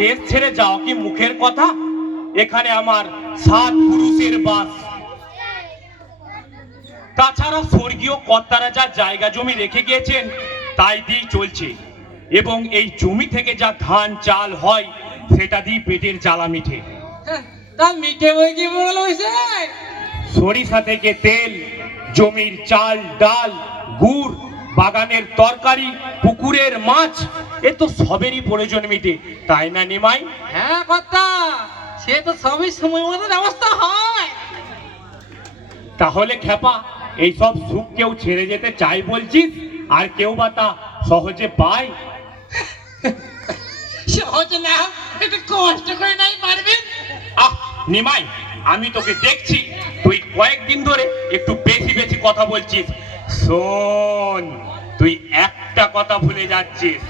দেশ ছেড়ে যাও কি মুখের কথা? এখানে আমার সাত পুরুষের বাস। তাছাড়া স্বর্গীয় কর্তারা যা জায়গা জমি রেখে গিয়েছেন তাই দিয়ে চলছে। এবং এই জমি থেকে যা ধান চাল হয় সেটা দিয়ে পেটের জ্বালা মিঠে। হ্যাঁ, তা মিটে বই কি বল সরিষা থেকে তেল জমির চাল ডাল গুড় বাগানের তরকারি পুকুরের মাছ এ তো সবেরই প্রয়োজন মিটে তাই না নিমাই? হ্যাঁ কথা সে তো সবই সময় মতো ব্যবস্থা হয়। তাহলে খেপা এইসব সুখ কেউ ছেড়ে যেতে চাই বলছিস? আর কেউ বা তা সহজে পায়? সহজ না একটু কষ্ট করে নাই পারবেন আহ নিমাই আমি তোকে দেখছি তুই কয়েকদিন ধরে একটু বেশি বেশি কথা বলছিস। শোন, তুই একটা কথা ভুলে যাচ্ছিস।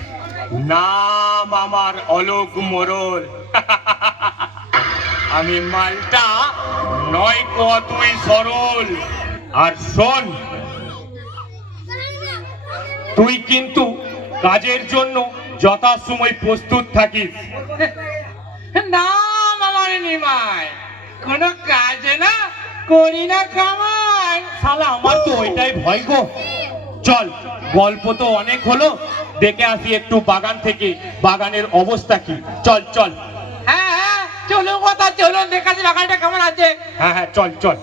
নাম আমার অলোক মোরল। আমি মালটা নয় কো তুই সরল। আর শোন, তুই কিন্তু কাজের জন্য যথাসময় প্রস্তুত থাকিস। নাম আমার নিমাই। কোনো কাজ না করি না কামাই। শালা আমার তো ওইটাই ভয় গো। চল গল্প তো অনেক হলো। দেখে আসি একটু বাগান থেকে বাগানের অবস্থা কি। চল চল। হ্যাঁ হ্যাঁ চলো কথা চলুন আসি বাগানটা কেমন আছে। হ্যাঁ হ্যাঁ চল চল।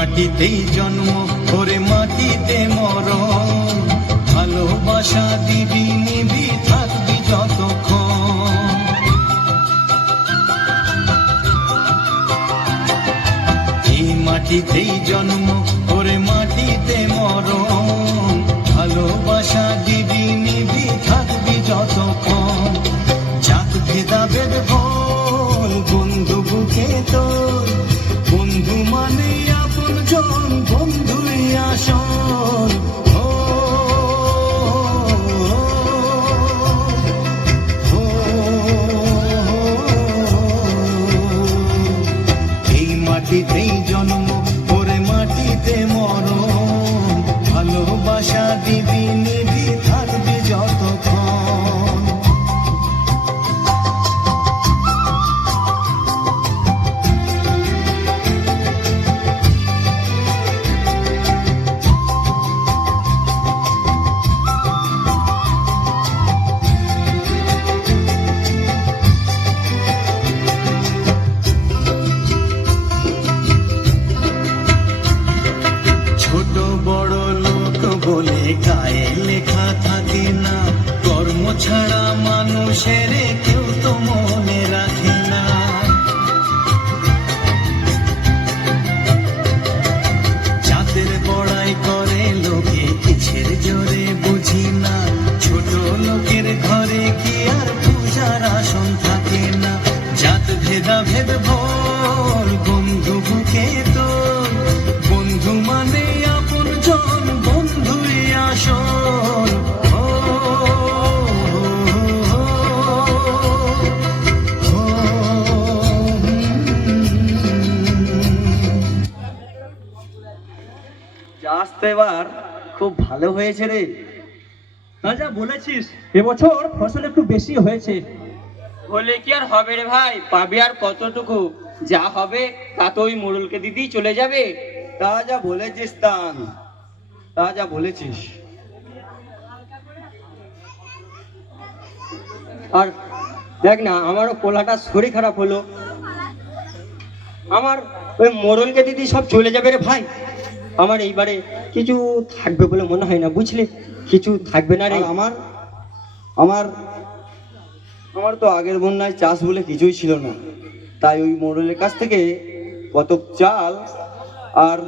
মাটিতেই জন্ম করে মাটিতে মরণ। ভালোবাসা দিবি, নিবি, থাকবি যতক্ষণ। এই মাটিতেই জন্ম করে মাটিতে চাষ তো এবার খুব ভালো হয়েছে রে। তা যা বলেছিস এবছর ফসল একটু বেশি হয়েছে। বলে কি আর হবে রে ভাই? পাবে আর কতটুকু? যা হবে তা তো ওই মোড়লকে দিদি চলে যাবে। তা যা বলেছিস তান। তা যা বলেছিস। আর দেখ না আমারও পোলাটা শরীর খারাপ হলো। আমার ওই মোড়লকে দিদি সব চলে যাবে রে ভাই। আমার এইবারে কিছু থাকবে বলে মনে হয় না বুঝলে? কিছু থাকবে না রে। আমার? আমার আমার তো আগের বন্যায় চাষ বলে কিছুই ছিল না। তাই ওই মোড়লের কাছ থেকে কত চাল আর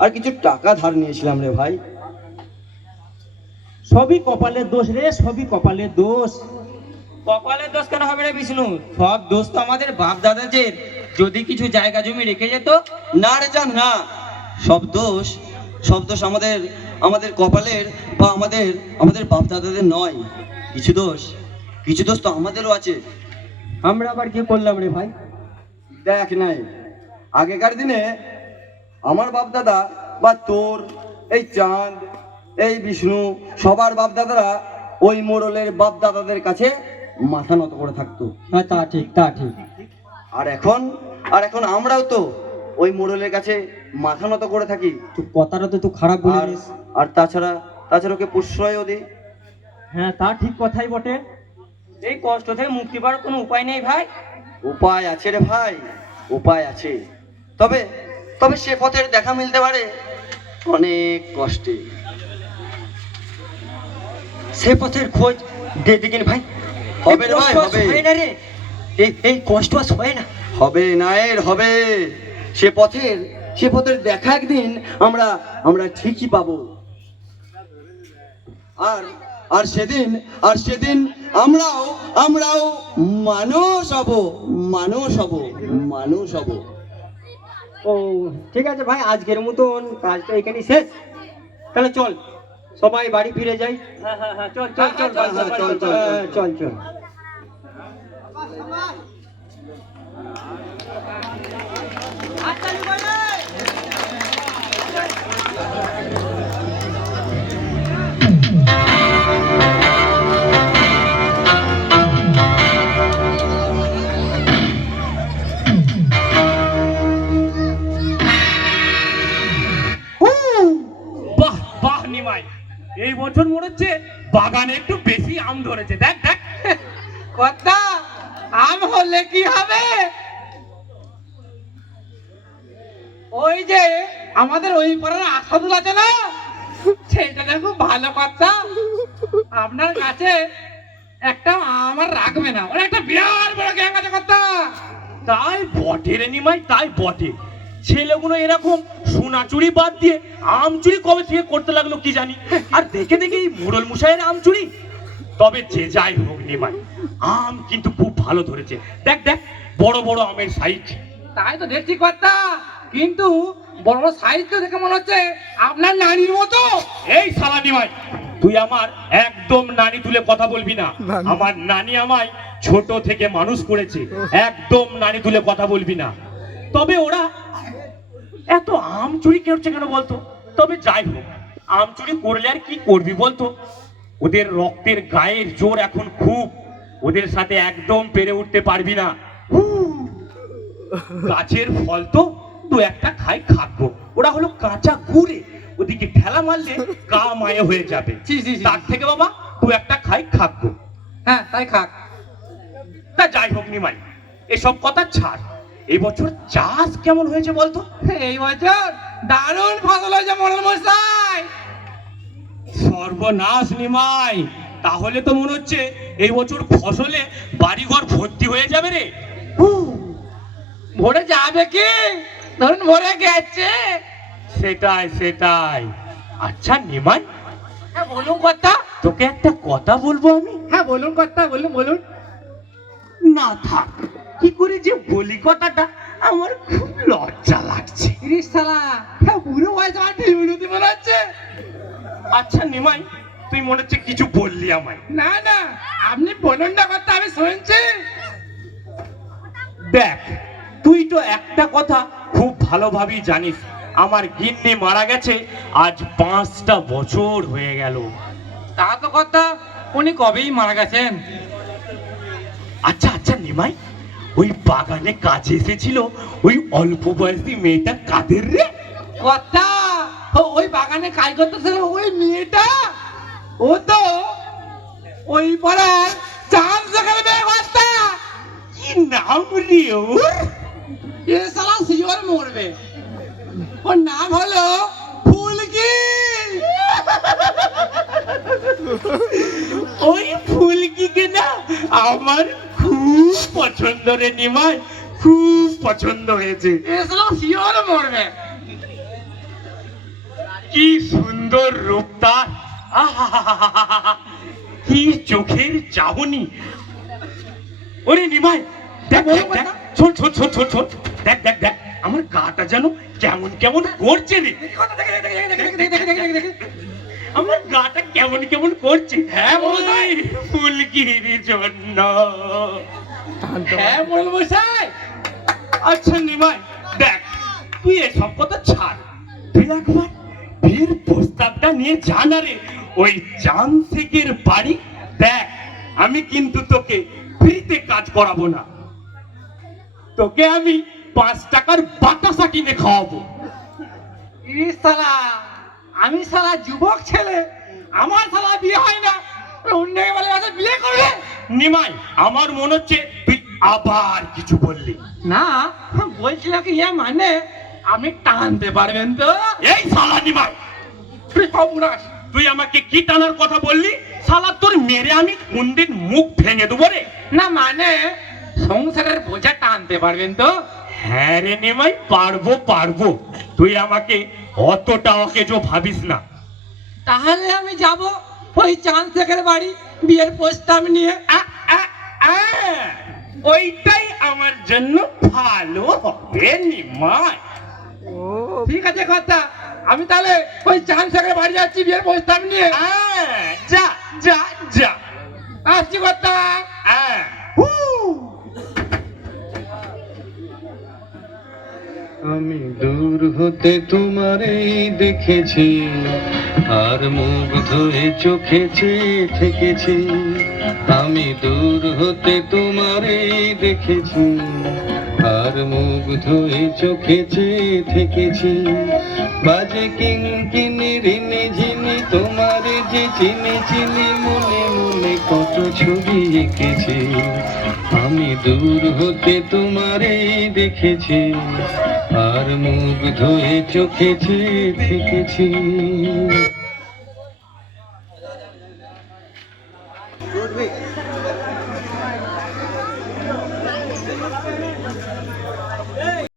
আর কিছু টাকা ধার নিয়েছিলাম রে ভাই। সবই কপালের দোষ রে সবই কপালের দোষ। কপালের দোষ কেন হবে রে বিষ্ণু? সব দোষ তো আমাদের বাপ দাদাদের যদি কিছু জায়গা জমি রেখে যেত না রে জান না। সব দোষ সব দোষ আমাদের আমাদের কপালের বা আমাদের আমাদের বাপ দাদাদের নয়। কিছু দোষ কিছু দোষ তো আমাদেরও আছে। আমরা আবার কি করলাম রে ভাই? দেখ নাই আগেকার দিনে আমার বাপ দাদা বা তোর এই চাঁদ এই বিষ্ণু সবার বাপ দাদারা ওই মোড়লের বাপ দাদাদের কাছে মাথা নত করে থাকতো। হ্যাঁ তা ঠিক তা ঠিক। আর এখন আর এখন আমরাও তো ওই মোড়লের কাছে মাথা নত করে থাকি। তো কথাটা তো তুই খারাপ বলে আর দিস আর তাছাড়া তাছাড়া ওকে প্রশ্রয়ও দিই হ্যাঁ তা ঠিক কথাই বটে। এই কষ্ট থেকে মুক্তি পাওয়ার কোনো উপায় নেই ভাই। উপায় আছে রে ভাই উপায় আছে। তবে তবে সে পথের দেখা মিলতে পারে অনেক কষ্টে। সে পথের খোঁজ দে দেখিন ভাই। হবে রে ভাই, হবে। না রে। এই এই কষ্ট আর সয় না। হবে না এর হবে। সে পথের সে পথের দেখা একদিন আমরা আমরা ঠিকই পাবো। আর আর সেদিন আর সেদিন আমরাও আমরাও মানুষ হব মানুষ হব মানুষ হব। ও ঠিক আছে ভাই আজকের মতন কাজ তো এখানেই শেষ। তাহলে চল সবাই বাড়ি ফিরে যাই। হ্যাঁ হ্যাঁ হ্যাঁ চল চল চল চল, চল, হ্যাঁ, চল চল। এই বছর মনে হচ্ছে বাগানে একটু বেশি আম ধরেছে। দেখ দেখ। কথা আম হলে কি হবে? ওই যে আমাদের ওই পাড়ার আসাদুল আছে না? সেটা দেখো ভালো কথা আপনার কাছে একটা আমার রাখবে না। ওর একটা বিরাট বড় গ্যাং আছে কথা তাই বটে রে নিমাই তাই বটে। ছেলেগুলো এরকম সোনা চুরি বাদ দিয়ে আম চুরি কবে থেকে করতে লাগল কি জানি? আর দেখে দেখে এই মোড়ল মুসাইয়ের আম চুরি? তবে যে যাই হোক নিমাই আম কিন্তু খুব ভালো ধরেছে। দেখ দেখ বড় বড় আমের সাইজ তাই তো দেখছি কথা কিন্তু বড় বড় সাইজ তো দেখে মনে হচ্ছে আপনার নানির মতো। এই সালা নিমাই তুই আমার একদম নানি তুলে কথা বলবি না। আমার নানি আমায় ছোট থেকে মানুষ করেছে। একদম নানি তুলে কথা বলবি না। তবে ওরা এত আম চুরি করছে কেন বলতো? তবে যাই হোক আম চুরি করলে আর কি করবি বলতো? ওদের রক্তের গায়ের জোর এখন খুব। ওদের সাথে একদম পেরে উঠতে পারবি না। গাছের ফল তো দু একটা খাই খাব। ওরা হলো কাঁচা গুড়ে। ওদিকে ঠেলা মারলে গা মায়ে হয়ে যাবে। তার থেকে বাবা দু একটা খাই খাব। হ্যাঁ তাই খাক। তা যাই হোক নিমাই এসব কথা ছাড়। এই বছর চাষ কেমন হয়েছে বলতো? এই বছর দারুণ ফসল হয়েছে মরল মশাই। সর্বনাশ নিমাই। তাহলে তো মনে হচ্ছে এই বছর ফসলে বাড়িঘর ভর্তি হয়ে যাবে রে। ভরে যাবে কি? ধরুন ভরে গেছে। সেটাই সেটাই। আচ্ছা নিমাই হ্যাঁ বলুন কথা। তোকে একটা কথা বলব আমি? হ্যাঁ বলুন কথা বলুন বলুন। না থাক। কি করে যে বলি কথাটা আমার খুব লজ্জা লাগছে। তিরিশ সালা হ্যাঁ বুড়ো মনে হচ্ছে। আচ্ছা নিমাই তুই মনে হচ্ছে কিছু বললি আমায়। না না আপনি বলুন না কথা আমি শুনছি। দেখ তুই তো একটা কথা খুব ভালোভাবেই জানিস আমার গিন্নি মারা গেছে আজ পাঁচটা বছর হয়ে গেল। তা তো কথা উনি কবেই মারা গেছেন? আচ্ছা আচ্ছা নিমাই ওই বাগানে কাজে এসেছিল ওই অল্প বয়সী মেয়েটা কাদের রে? কথা ও- ওই বাগানে কাজ করতেছিল ওই মেয়েটা? ও তো ওই পাড়ার চাঁদ সেখানে মেয়ে কথা কি নাম রে ওর? এ সালা শিওর মরবে। ওর নাম হলো ফুলকি। ওই ফুলকিকে না আমার খুব পছন্দ রে নিমাই খুব পছন্দ হয়েছে শিওর মরবে কি সুন্দর রূপ তার কি চোখের চাহনি ওরে নিমাই দেখ দেখ দেখ ছোট ছোট ছোট ছোট ছোট দেখ দেখ দেখ আমার গাটা যেন কেমন কেমন করছে রে আমার গাটা কেমন কেমন করছে? হ্যাঁ ওই ফুলকিরির জন্য। হ্যাঁ মোড়ল মশাই। আচ্ছা নিমাই দেখ তুই এসব কথা ছাড়। তুই একবার বিয়ের প্রস্তাবটা নিয়ে জানা রে। ওই চাঁদ শেখের বাড়ি দেখ আমি কিন্তু তোকে ফ্রিতে কাজ করাবো না। তোকে আমি পাঁচ টাকার বাতাসা কিনে খাওয়াবো। ই শালা আমি শালা যুবক ছেলে আমার শালা বিয়ে হয় না। অন্য বলে আছে বিয়ে করবে? নিমাই আমার মনে হচ্ছে তুই আবার কিছু বললি। না বলছিলাম কি ইয়া মানে আপনি টানতে পারবেন তো? এই সালা নিমাই তুই সর্বনাশ তুই আমাকে কি টানার কথা বললি? শালা তোর মেরে আমি কোন দিন মুখ ভেঙে দেবো রে? না মানে সংসারের বোঝা টানতে পারবেন তো? হ্যাঁ রে নিমাই পারব পারব। তুই আমাকে অতটা অকেজো ভাবিস না। তাহলে আমি যাব ওই চাঁদ শেখের বাড়ি বিয়ের প্রস্তাব নিয়ে। ওইটাই আমার জন্য ভালো হবে নিমাই ঠিক আছে কথা। আমি তাহলে ওই চাঁদ শেখের বাড়ি যাচ্ছি বিয়ের প্রস্তাব নিয়ে। যা যা যা। আসছি কথা। আ, আমি দূর হতে তোমারই দেখেছি, আর মুখ ধুয়ে চোখে থেকেছি। আমি দূর হতে তোমারই দেখেছি, আর মুখ ধুয়ে চোখে থেকেছি। বাজে কিং কিনি রিনি ঝিনি তোমার যে চিনি চিনি মনে ছবি এঁকেছি। আমি দূর হতে তোমারে দেখেছি। আর মুখ ধুয়ে চোখেছে থেকেছি।